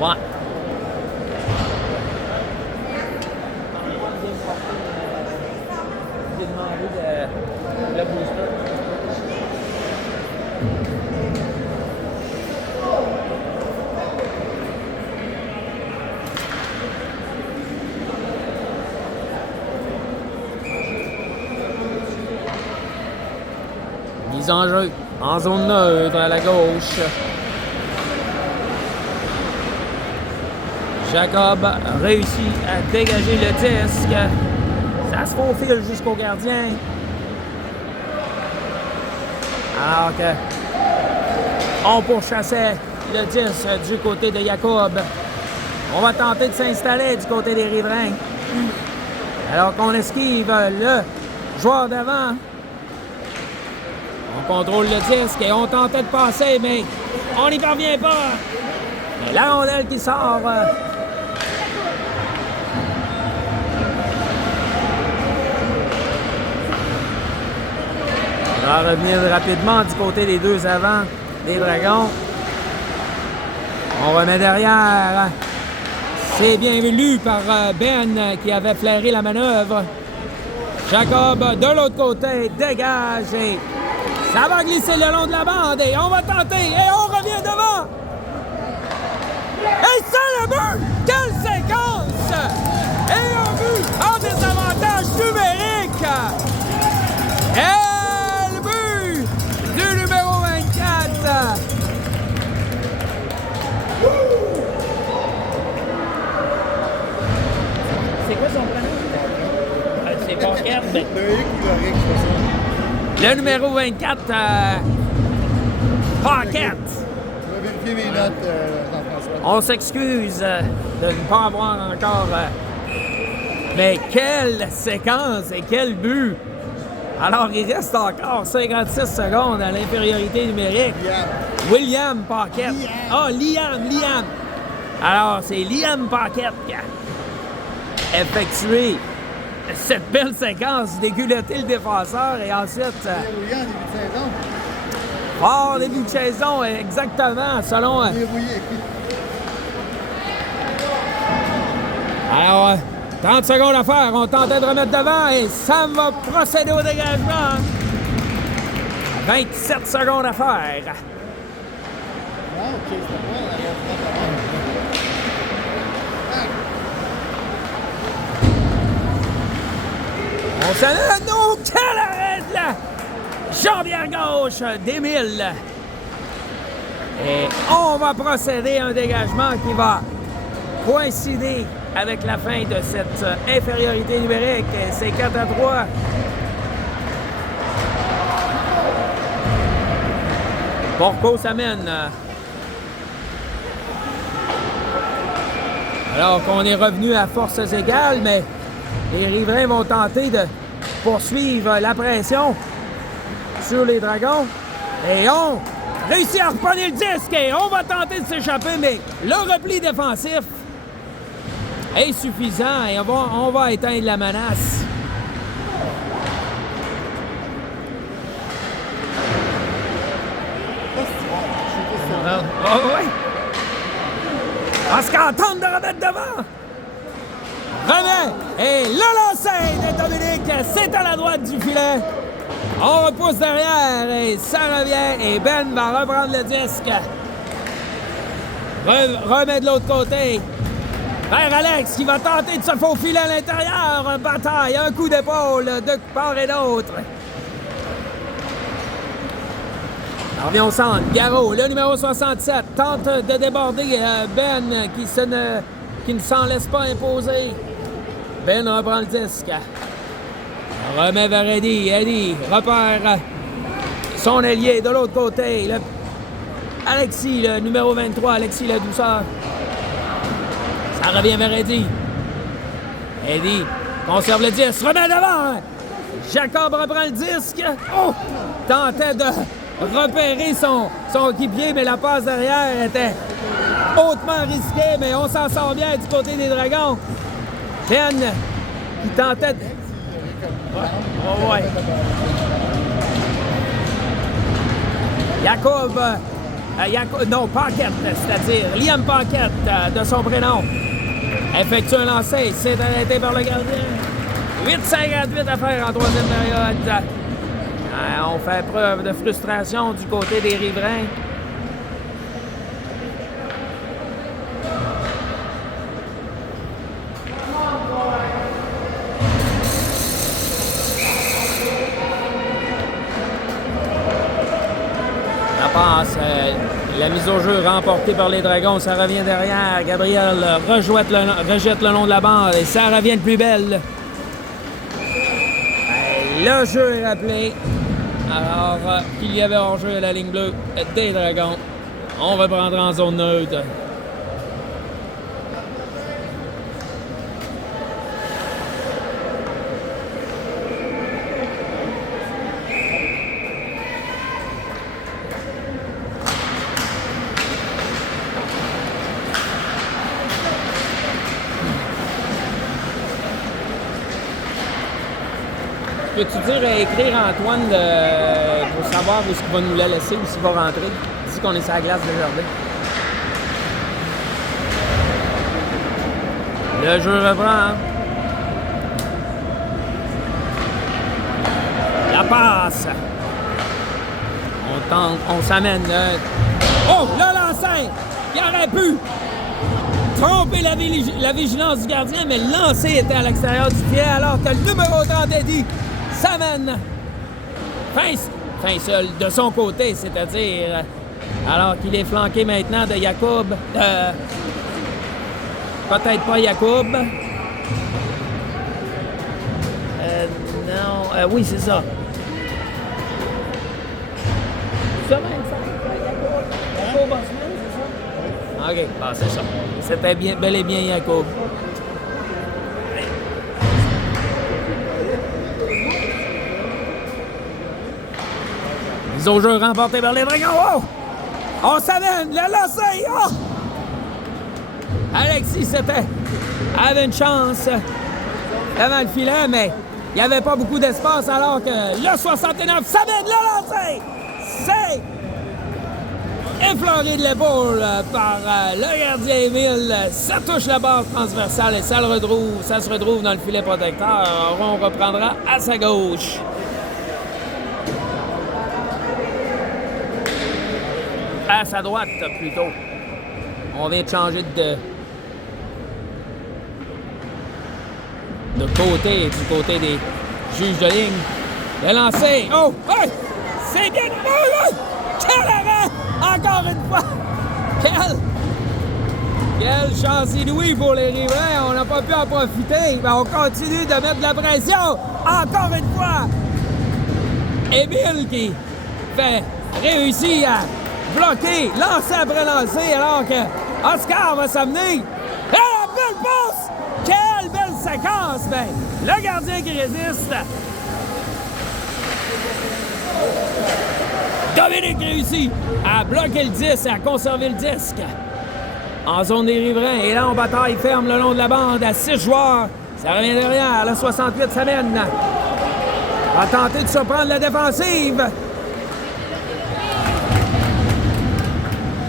Ouais. J'ai demandé le booster. Mise en jeu en zone neutre à la gauche. Jacob réussit à dégager le disque. Ça se faufile jusqu'au gardien. Alors que on pourchassait le disque du côté de Jacob. On va tenter de s'installer du côté des riverains. Alors qu'on esquive le joueur d'avant. On contrôle le disque et on tentait de passer, mais on n'y parvient pas. Et la rondelle qui sort. On va revenir rapidement du côté des deux avants des Dragons. On remet derrière. C'est bien lu par Ben qui avait flairé la manœuvre. Jacob de l'autre côté dégage et ça va glisser le long de la bande et on va tenter et on revient devant. Et c'est le but! Quelle séquence! Et un but en désavantage numérique! Et le but du numéro 24! C'est quoi son prénom? C'est Paquette. Loïc ou Loric, je sais Le numéro 24, Paquette. Je vais vérifier mes notes, Jean-François. On s'excuse de ne pas avoir encore... mais quelle séquence et quel but! Alors, il reste encore 56 secondes à l'infériorité numérique. William Paquette. Ah, Liam. Alors, c'est Liam Paquette qui a effectué cette belle séquence, déculotté le défenseur et ensuite... Débrouillé en début de saison. Fort début de saison, exactement, selon... Débrouillé. Alors, 30 secondes à faire, on tentait de remettre devant et Sam va procéder au dégagement. 27 secondes à faire. Non, ok, c'est pas On s'amène au quel arrêt de la jambière gauche d'Émile. Et on va procéder à un dégagement qui va coïncider avec la fin de cette infériorité numérique. C'est 4-3. Porco s'amène. Alors qu'on est revenu à forces égales, mais les riverains vont tenter de poursuivre la pression sur les Dragons. Et on réussit à reprendre le disque et on va tenter de s'échapper, mais le repli défensif est suffisant et on va éteindre la menace. Oh, oui! Oscar tente de remettre devant! Remet! Et le lancer de Dominique, c'est à la droite du filet. On repousse derrière et ça revient. Et Ben va reprendre le disque. Remet de l'autre côté. Vers Alex qui va tenter de se faufiler à l'intérieur. Bataille, un coup d'épaule de part et d'autre. On revient au centre. Garot, le numéro 67, tente de déborder Ben qui ne s'en laisse pas imposer. Ben reprend le disque. Remet vers Eddie. Eddie repère son allié de l'autre côté. Alexis, le numéro 23, Alexis la douceur. Ça revient vers Eddie. Eddie conserve le disque, remet devant. Jacob reprend le disque. Oh! Tentait de repérer son équipier, mais la passe derrière était hautement risquée, mais on s'en sort bien du côté des Dragons. Ben qui tentait de... Ouais. Jacob, non, Paquette, c'est-à-dire Liam Paquette, de son prénom, effectue un lancer, c'est arrêté par le gardien. 8,58 à faire en troisième période. On fait preuve de frustration du côté des riverains. Passe, la mise au jeu remportée par les Dragons, ça revient derrière. Gabriel rejette le long de la bande et ça revient de plus belle. Le jeu est rappelé. Alors qu'il y avait hors-jeu à la ligne bleue des Dragons. On reprendra en zone neutre. Peux-tu dire à écrire Antoine pour savoir où est-ce qu'il va nous la laisser ou s'il va rentrer? Dis qu'on est sur la glace de jardin. Le jeu reprend. Hein? La passe. On tente, on s'amène. Oh, le lancer! Il aurait pu tromper la vigilance du gardien, mais le lancer était à l'extérieur du pied alors que le numéro 30 Eddie s'amène fin seul de son côté, c'est-à-dire alors qu'il est flanqué maintenant de Jacob. Peut-être pas Jacob. Non, oui, c'est ça. C'est ça, Jacob Osman, c'est ça? OK, c'est ça. C'était bel et bien Jacob. Mise au jeu remporté par les Dragons. Oh! On s'amène, le lancer! Oh! Alexis, avait une chance devant le filet, mais il n'y avait pas beaucoup d'espace alors que le 69 s'amène, le lancer! C'est effleuré de l'épaule par le gardien Émile. Ça touche la barre transversale et ça se retrouve dans le filet protecteur. Alors, on reprendra à sa gauche. À sa droite, plutôt. On vient de changer de côté, du côté des juges de ligne. Le lancer. Oh! Hey! C'est bien! Oh! Quel arrêt! Encore une fois! Quelle chance inouïe pour les riverains! On n'a pas pu en profiter. Mais on continue de mettre de la pression. Encore une fois! Émile qui réussit à bloquer, lancer après lancer, alors que Oscar va s'amener. Et la belle passe! Quelle belle séquence! Ben, le gardien qui résiste. Dominique réussit à bloquer le disque, à conserver le disque. En zone des riverains. Et là, on bataille ferme le long de la bande à 6 joueurs. Ça revient derrière. Le 68 s'amène. Va tenter de surprendre la défensive.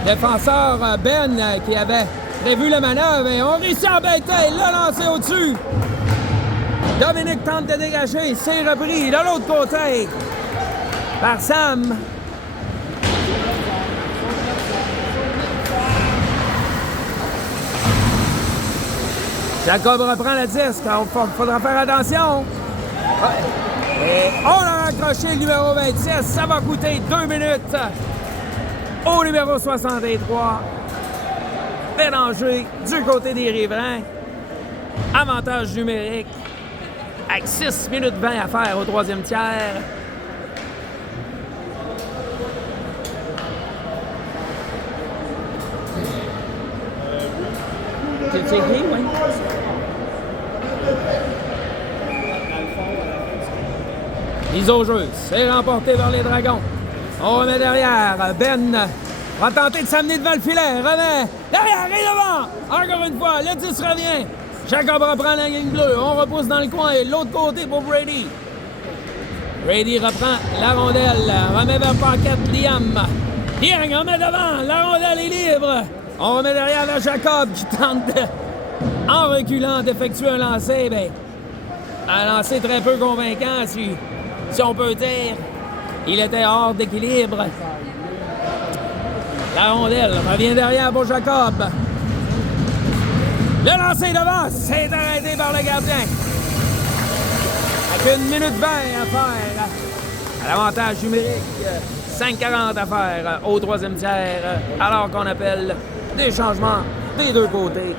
Défenseur Ben qui avait prévu la manœuvre et on réussit à embêter, l'a lancé au-dessus. Dominique tente de dégager, c'est repris de l'autre côté par Sam. Jacob reprend le disque, il faudra faire attention. Et on a accroché le numéro 26, ça va coûter 2 minutes. Au numéro 63, Bélanger du côté des riverains. Avantage numérique avec 6 minutes 20 à faire au troisième tiers. C'est qui, oui? Mise au jeu, c'est remporté par les Dragons. On remet derrière. Ben va tenter de s'amener devant le filet. Remet derrière et devant. Encore une fois, le 10 revient. Jacob reprend la ligne bleue. On repousse dans le coin. L'autre côté pour Brady. Brady reprend la rondelle. Remet vers Paquette. Liam. Liam remet devant. La rondelle est libre. On remet derrière vers Jacob qui tente, en reculant, d'effectuer un lancer. Bien, un lancer très peu convaincant, si on peut dire. Il était hors d'équilibre. La rondelle revient derrière pour Jacob. Le lancer devant, c'est arrêté par le gardien. Avec 1 minute 20 à faire. À l'avantage numérique, 5:40 à faire au troisième tiers, alors qu'on appelle des changements des deux côtés.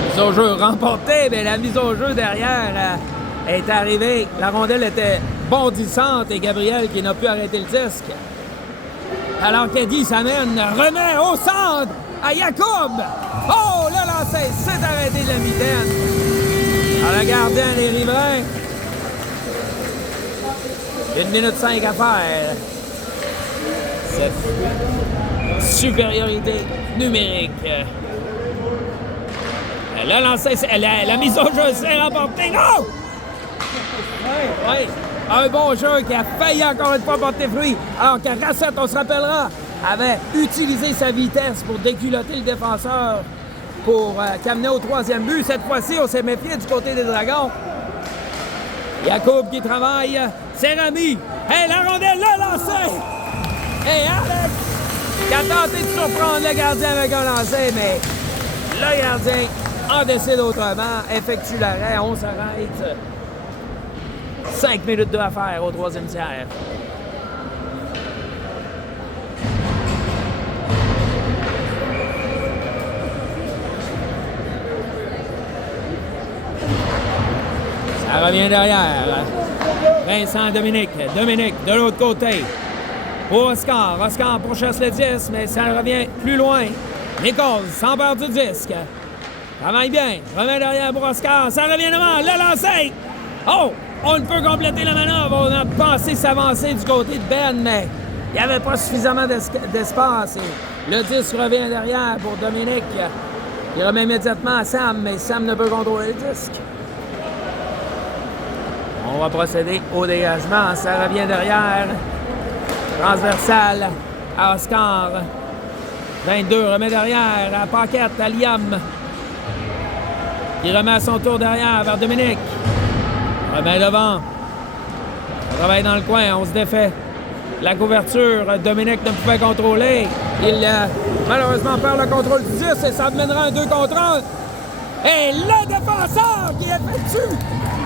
Mise au jeu remportée, mais la mise au jeu derrière est arrivée. La rondelle était bondissante et Gabriel qui n'a pu arrêter le disque. Alors qu'Eddie s'amène, remet au centre à Jacob. Oh, le lancer s'est arrêté de la mitaine. Alors le gardien des riverains. 1 minute 5 à faire. Cette supériorité numérique. Le lancer, la mise au jeu s'est remportée. Oh! Oui. Un bon jeu qui a failli encore une fois porter fruit. Alors que Racette, on se rappellera, avait utilisé sa vitesse pour déculotter le défenseur pour qu'amener au troisième but. Cette fois-ci, on s'est méfié du côté des Dragons. Jacob qui travaille. C'est Rami. Hey, la rondelle, le lancer! Et Alex qui a tenté de surprendre le gardien avec un lancer, mais le gardien en décide autrement, effectue l'arrêt, on s'arrête. 5 minutes de affaire au troisième tiers. Ça revient derrière. Vincent Dominique. Dominique de l'autre côté. Pour Oscar. Oscar pourchasse le 10, mais ça revient plus loin. Nichols s'empare du disque. Travaille bien. Remet derrière pour Oscar. Ça revient devant. Le lancer. Oh! On ne peut compléter la manœuvre. On a pensé s'avancer du côté de Ben, mais il n'y avait pas suffisamment d'espace. Et le 10 revient derrière pour Dominique. Il remet immédiatement à Sam, mais Sam ne peut contrôler le disque. On va procéder au dégagement. Ça revient derrière. Transversal à Oscar. 22 remet derrière à Paquette, à Liam. Il remet à son tour derrière vers Dominique. Remet devant. On travaille dans le coin, on se défait. La couverture, Dominique ne pouvait contrôler. Il malheureusement perd le contrôle du 10 et ça mènera un 2 contre 1. Et le défenseur qui effectue,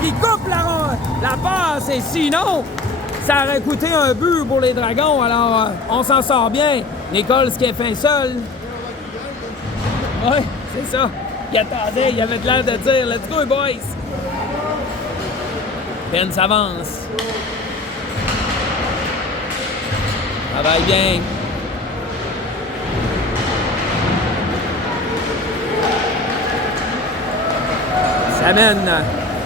qui coupe la passe. Et sinon, ça aurait coûté un but pour les Dragons. Alors, on s'en sort bien. Nichols qui est fin seul. Oui, c'est ça. Il attendait, il avait l'air de dire « Let's go, boys! » Ben s'avance. Travaille bien. S'amène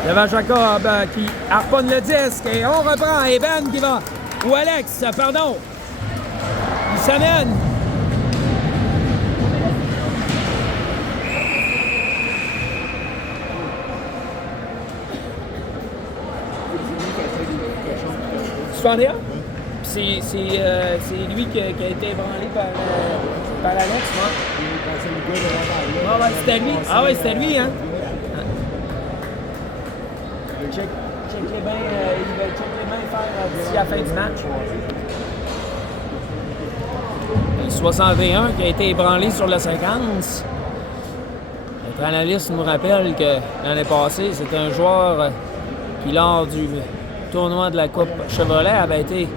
devant Jacob qui harponne le disque et on reprend. Et Ben qui va. Ou Alex, pardon. Il s'amène. C'est lui qui a été ébranlé par Alex, moi. Ah ouais, c'était lui. Ah ouais, c'était lui, hein? Check les mains, il va check les mains faire d'ici la fin du match. Le 61 qui a été ébranlé sur la séquence. l'analyste nous rappelle que l'année passée, c'était un joueur qui, lors du tournoi de la Coupe Chevrolet, avait été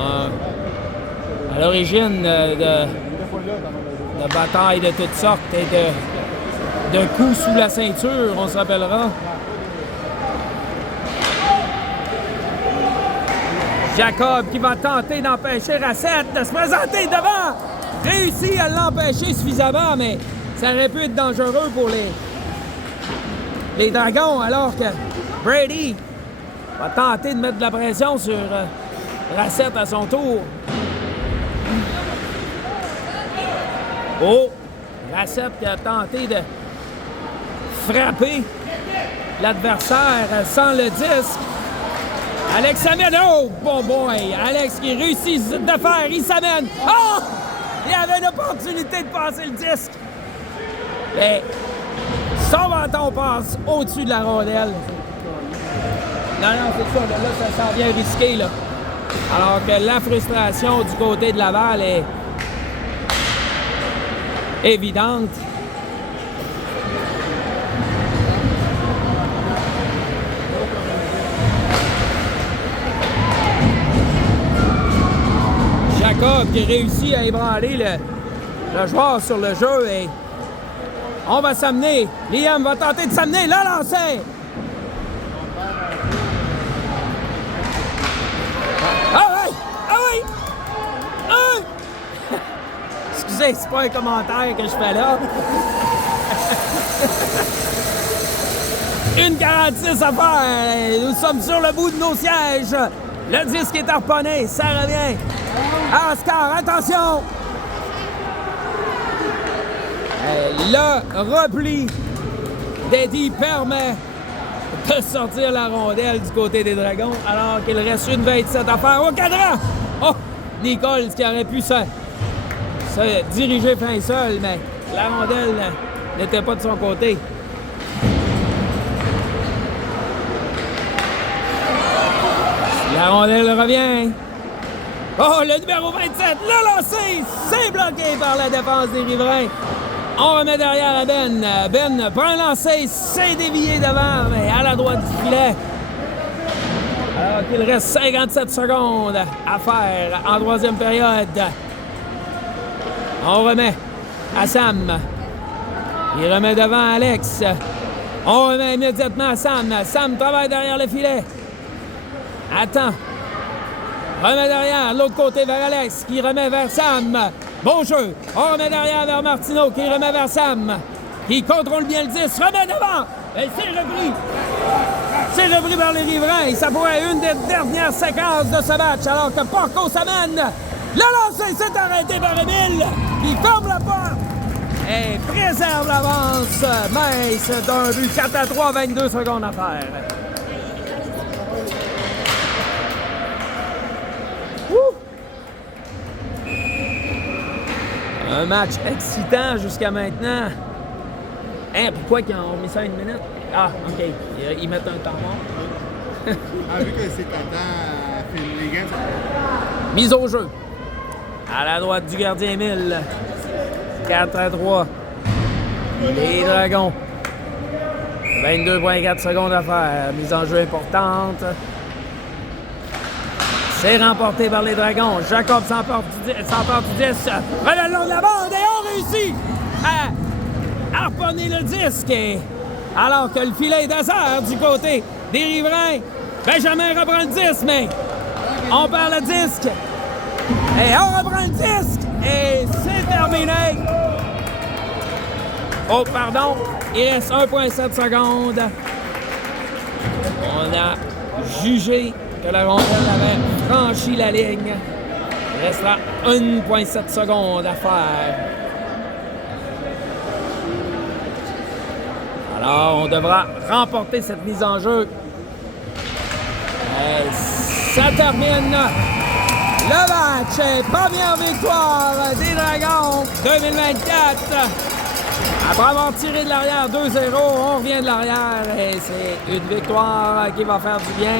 à l'origine de batailles de toutes sortes et de coups sous la ceinture, on se rappellera. Jacob qui va tenter d'empêcher Racette de se présenter devant. Réussit à l'empêcher suffisamment, mais ça aurait pu être dangereux pour les Dragons, alors que Brady va tenter de mettre de la pression sur Racette à son tour. Oh! Racette qui a tenté de frapper l'adversaire sans le disque. Alex s'amène. Oh, bon boy! Alex qui réussit de faire. Il s'amène. Oh! Il avait une opportunité de passer le disque. Mais son menton passe au-dessus de la rondelle. Non, c'est ça. Là, ça s'en vient risqué, là. Alors que la frustration du côté de Laval est évidente. Jacob qui réussit à ébranler le joueur sur le jeu et on va s'amener. Liam va tenter de s'amener. Le lancer! Ah oui! Ah oui! Ah! Excusez, c'est pas un commentaire que je fais là. 1,46 à faire. Nous sommes sur le bout de nos sièges. Le disque est harponné. Ça revient. Oscar, attention! Le repli d'Eddie permet de sortir la rondelle du côté des Dragons, alors qu'il reste une 27 à faire au cadran. Oh! Nichols qui aurait pu se diriger fin seul, mais la rondelle n'était pas de son côté. La rondelle revient. Oh, le numéro 27, le lancé, c'est bloqué par la défense des Riverains. On remet derrière à Ben. Ben prend un lancer, c'est dévié devant, mais à la droite du filet. Alors qu'il reste 57 secondes à faire en troisième période. On remet à Sam. Il remet devant Alex. On remet immédiatement à Sam. Sam travaille derrière le filet. Attends. Remet derrière, l'autre côté vers Alex, qui remet vers Sam. Bon jeu. On remet derrière vers Martineau, qui remet vers Sam. Qui contrôle bien le 10, remet devant. Et c'est repris. C'est repris par les Riverains. Et ça pourrait être une des dernières séquences de ce match, alors que Porco s'amène. Le lancer s'est arrêté par Émile, qui ferme la porte et préserve l'avance. Mince d'un but 4-3, 22 secondes à faire. Un match excitant jusqu'à maintenant. Hein, pourquoi ils ont mis ça à 1 minute? Ah, OK. Ils mettent un temps mort. Vu que c'est temps à finir les games. Mise au jeu. À la droite du gardien Émile. 4-3. Les Dragons. 22,4 secondes à faire. Mise en jeu importante. C'est remporté par les Dragons. Jacob s'emporte du 10. Le long de la bande et on réussit à harponner le disque. Et alors que le filet est d'hasard du côté des Riverains, Benjamin reprend le disque, mais on perd le disque. Et on reprend le disque. Et c'est terminé. Oh, pardon. Il reste 1,7 secondes. On a jugé que la rondelle avait franchi la ligne. Il restera 1,7 secondes à faire. Alors, on devra remporter cette mise en jeu. Et ça termine le match. Première victoire des Dragons 2024. Après avoir tiré de l'arrière 2-0, on revient de l'arrière et c'est une victoire qui va faire du bien.